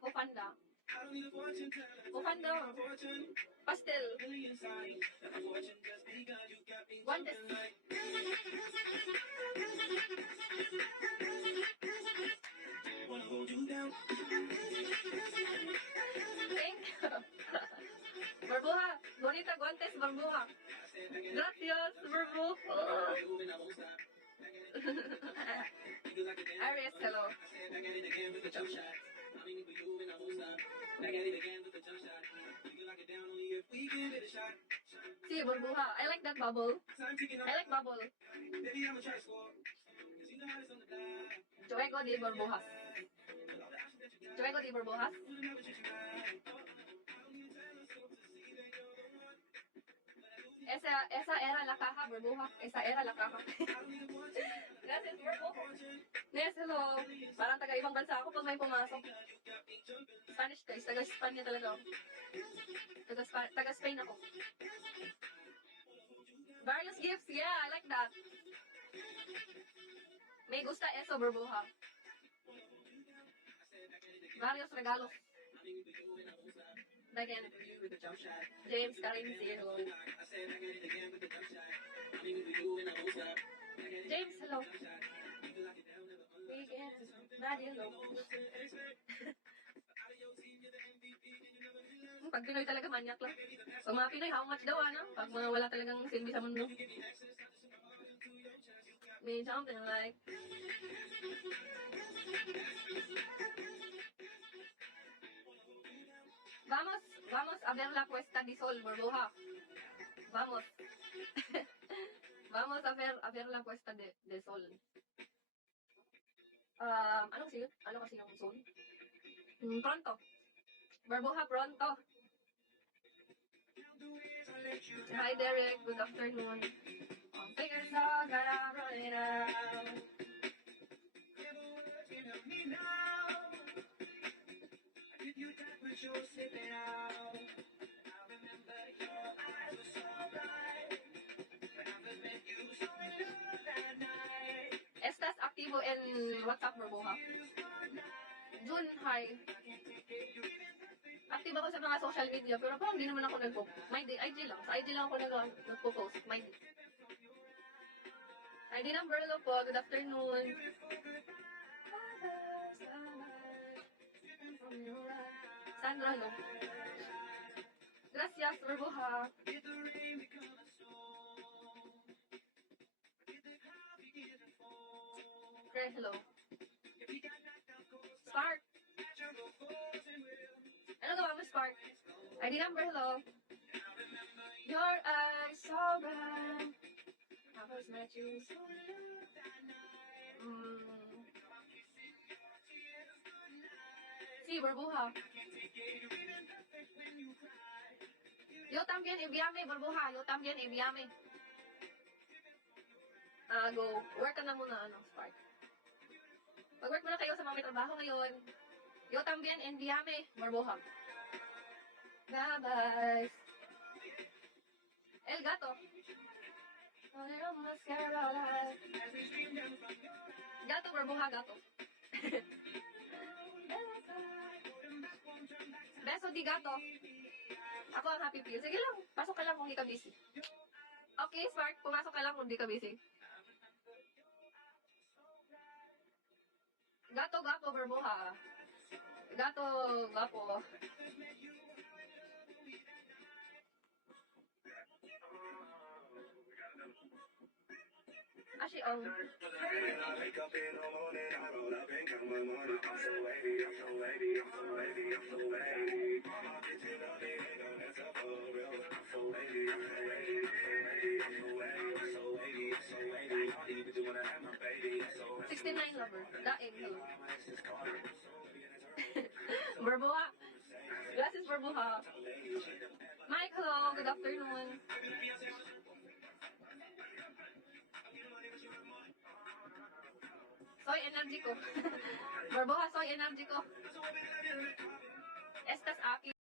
Kofanda. Kofanda. Pastel. Guantes. Thank you. Burbuja. Bonita guantes, burbuja. Gracias, burbuja. Aries, hello. See, burbuja. I like that bubble. I like bubble. Juego de burbujas. Juego de burbujas. Esa era la caja, burbuja. Esa era la caja. Gracias, burbuja. Yes, hello. Parang taga-ibang bansa ako pag may pumasok. Spanish guys. Taga-Spanya talaga ako. Taga-Spain ako. Various gifts. Yeah, I like that. Me gusta eso, burbuja. Varios regalos. Again, James Karim Zero. James, hello. Nadia, hello. Pag Pinoy talaga manyak lang. Pag mga Pinoy, how much daw, ano? Pag mga wala talagang silbi sa mundo. May something like... Vamos a ver la puesta de sol, burbuja. Vamos. Vamos a ver la puesta de sol. Ano kasi yung sol? Pronto. Burbuja, pronto. Hi, Derek. Good afternoon. Fingers all gotta run it out. Estás activo en WhatsApp, burbuja? June, hi. Active ako sa mga social media, pero parang hindi naman ako may IG lang. Sa IG lang ako nagpo-post. ID number lang po. Good afternoon. Sandra, no? Gracias, burbuja. Great, hello. Spark. Ano gawa mo, Spark? ID number, hello. Your eyes so bright. I first met you so Sí, burbuja. Yo también envíame, burbuja. Yo también envíame. Go. Work ka na muna, Spark. Pag-work muna kayo sa mga may trabaho ngayon. Yo también envíame, burbuja. Bye-bye. El gato. Gato, burbuja, gato. Beso di gato. Ako ang happy pill. Sige lang, pasok ka lang kung di ka busy. Okay, Spark, pumasok ka lang kung di ka busy. Gato, gapo, burbuja. Gato, gapo. Actually, $69 lover. Daing, hello. Burbuha. Glasses, burbuha. Mike, hello. Good afternoon. Soy energy ko. Burbuha, soy energy ko. Estas aquí.